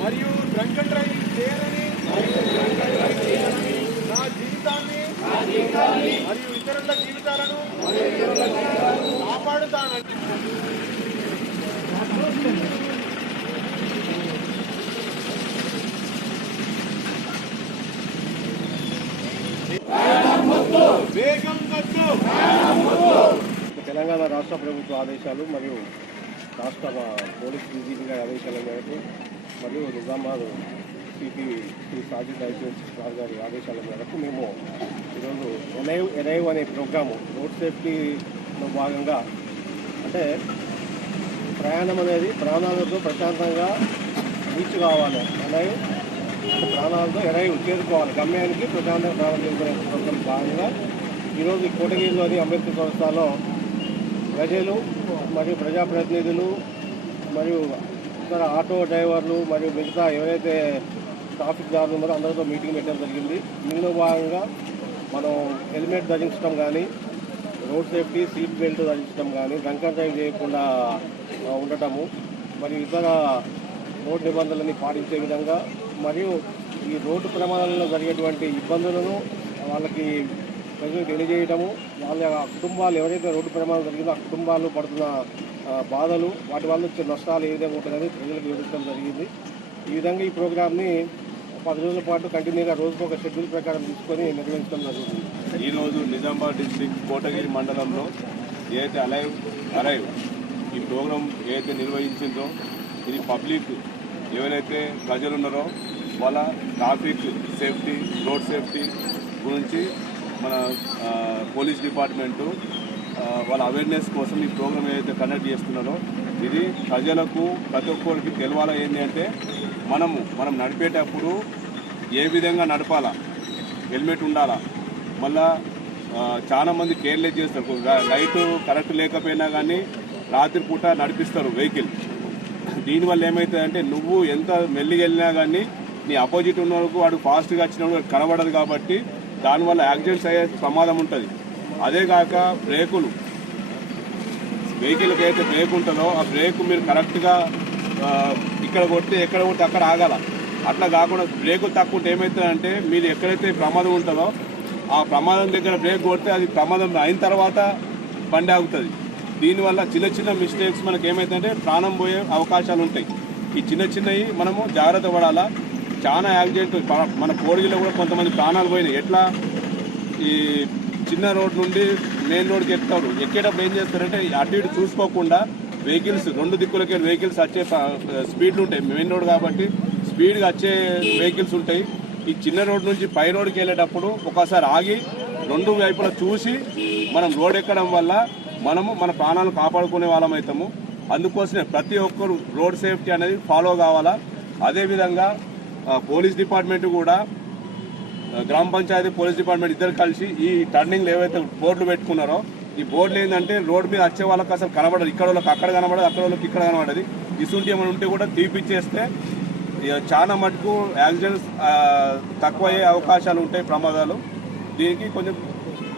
మరియు drunk and driving చేయనని నా జీవితాన్ని మరియు ఇతరుల జీవితాలను కాపాడుతానని వేగం వద్దు. తెలంగాణ రాష్ట్ర ప్రభుత్వ ఆదేశాలు మరియు రాష్ట్ర పోలీస్ డీజీపీ గారి ఆదేశాల మేరకు మరియు Nizamabad CP Shri Sajid IPS sir గారి ఆదేశాల మేరకు మేము ఈరోజు ఎరైవ్ అనే ప్రోగ్రాము రోడ్ సేఫ్టీలో భాగంగా, అంటే ప్రయాణం అనేది ప్రాణాలతో ప్రశాంతంగా రీచ్ కావాలి, ఎరైవ్ ప్రాణాలతో ఎరైవ్ చేరుకోవాలి, గమ్యానికి ప్రశాంతంగా ప్రాణం చేసుకునే ప్రోగ్రాం భాగంగా ఈరోజు కోటగిరిలోని అంబేద్కర్ సంస్థలో ప్రజలు మరియు ప్రజాప్రతినిధులు మరియు ఇతర ఆటో డ్రైవర్లు మరియు మిగతా ఎవరైతే ట్రాఫిక్ దారులు ఉన్నారో అందరితో మీటింగ్ పెట్టడం జరిగింది. దీనిలో భాగంగా మనం హెల్మెట్ ధరించడం కానీ, రోడ్ సేఫ్టీ సీట్ బెల్ట్ ధరించడం కానీ, డ్రంక్ అండ్ డ్రైవ్ చేయకుండా ఉండటము మరియు ఇతర రోడ్ నిబంధనలని పాటించే విధంగా మరియు ఈ రోడ్డు ప్రమాదాలలో జరిగేటువంటి ఇబ్బందులను వాళ్ళకి ప్రజలు తెలియజేయటము, వాళ్ళ కుటుంబాలు ఎవరైతే రోడ్డు ప్రమాదం జరిగిందో ఆ కుటుంబాలు పడుతున్న బాధలు, వాటి వల్ల వచ్చే నష్టాలు ఏ విధంగా ఉంటుందని ప్రజలకు వివరించడం జరిగింది. ఈ విధంగా ఈ ప్రోగ్రామ్ని 10 రోజుల పాటు కంటిన్యూగా రోజుకు ఒక షెడ్యూల్ ప్రకారం తీసుకొని నిర్వహించడం జరుగుతుంది. ఈరోజు నిజామాబాద్ డిస్ట్రిక్ట్ కోటగిరి మండలంలో ఏదైతే అరైవ్ ఈ ప్రోగ్రాం ఏదైతే నిర్వహించిందో ఇది పబ్లిక్ ఎవరైతే ప్రజలు ఉన్నారో వాళ్ళ ట్రాఫిక్ సేఫ్టీ, రోడ్ సేఫ్టీ గురించి మన పోలీస్ డిపార్ట్మెంటు వాళ్ళ అవేర్నెస్ కోసం ఈ ప్రోగ్రామ్ ఏదైతే కండక్ట్ చేస్తున్నారో ఇది ప్రజలకు ప్రతి ఒక్కరికి తెలవాలా ఏంటి అంటే మనం నడిపేటప్పుడు ఏ విధంగా నడపాలా, హెల్మెట్ ఉండాలా, మళ్ళా చాలామంది కేర్లెస్ చేస్తారు, లైట్ కరెక్ట్ లేకపోయినా కానీ రాత్రిపూట నడిపిస్తారు వెహికల్. దీనివల్ల ఏమవుతుందంటే నువ్వు ఎంత మెల్లిగా వెళ్ళినా కానీ నీ అపోజిట్ ఉన్న వాళ్ళకు వాడు ఫాస్ట్గా వచ్చినప్పుడు కనబడదు, కాబట్టి దానివల్ల యాక్సిడెంట్స్ అయ్యే ప్రమాదం ఉంటుంది. అదే కాక బ్రేకులు, వెహికల్కి అయితే బ్రేక్ ఉంటుందో ఆ బ్రేక్ మీరు కరెక్ట్గా ఇక్కడ కొడితే ఎక్కడ కొడితే అక్కడ ఆగాల. అట్లా కాకుండా బ్రేకులు తక్కువ ఉంటే ఏమవుతుందంటే మీరు ఎక్కడైతే ప్రమాదం ఉంటుందో ఆ ప్రమాదం దగ్గర బ్రేక్ కొడితే అది ప్రమాదం అయిన తర్వాత బండి ఆగుతుంది. దీనివల్ల చిన్న చిన్న మిస్టేక్స్ మనకి ఏమవుతుందంటే ప్రాణం పోయే అవకాశాలు ఉంటాయి. ఈ చిన్నవి మనము జాగ్రత్త పడాలా. చాలా యాక్సిడెంట్ మన కోడిగిలో కూడా కొంతమంది ప్రాణాలు పోయినాయి. ఎట్లా ఈ చిన్న రోడ్ నుండి మెయిన్ రోడ్కి ఎక్కుతారు, ఎక్కేటప్పుడు ఏం చేస్తారంటే అటు ఇటు చూసుకోకుండా వెహికల్స్ 2 దిక్కులకి వెహికల్స్ వచ్చే స్పీడ్లు ఉంటాయి. మెయిన్ రోడ్ కాబట్టి స్పీడ్గా వచ్చే వెహికల్స్ ఉంటాయి. ఈ చిన్న రోడ్ నుంచి పై రోడ్కి వెళ్ళేటప్పుడు ఒకసారి ఆగి 2 వైపులా చూసి మనం రోడ్ ఎక్కడం వల్ల మనము మన ప్రాణాలను కాపాడుకునే వాళ్ళం అవుతాము. అందుకోసమే ప్రతి ఒక్కరు రోడ్ సేఫ్టీ అనేది ఫాలో కావాలా. అదేవిధంగా పోలీస్ డిపార్ట్మెంట్ కూడా, గ్రామ పంచాయతీ పోలీస్ డిపార్ట్మెంట్ ఇద్దరు కలిసి ఈ టర్నింగ్లు ఏవైతే బోర్డులు పెట్టుకున్నారో ఈ బోర్డులు ఏంటంటే రోడ్డు మీద వచ్చే వాళ్ళకి అసలు కనబడదు, ఇక్కడ వాళ్ళకి అక్కడ కనబడదు, అక్కడ వాళ్ళకి ఇక్కడ కనబడదు. ఇసుంటి ఏమైనా ఉంటే కూడా తీపిచ్చేస్తే చాలా మటుకు యాక్సిడెంట్స్ తక్కువ అయ్యే అవకాశాలు ఉంటాయి, ప్రమాదాలు. దీనికి కొంచెం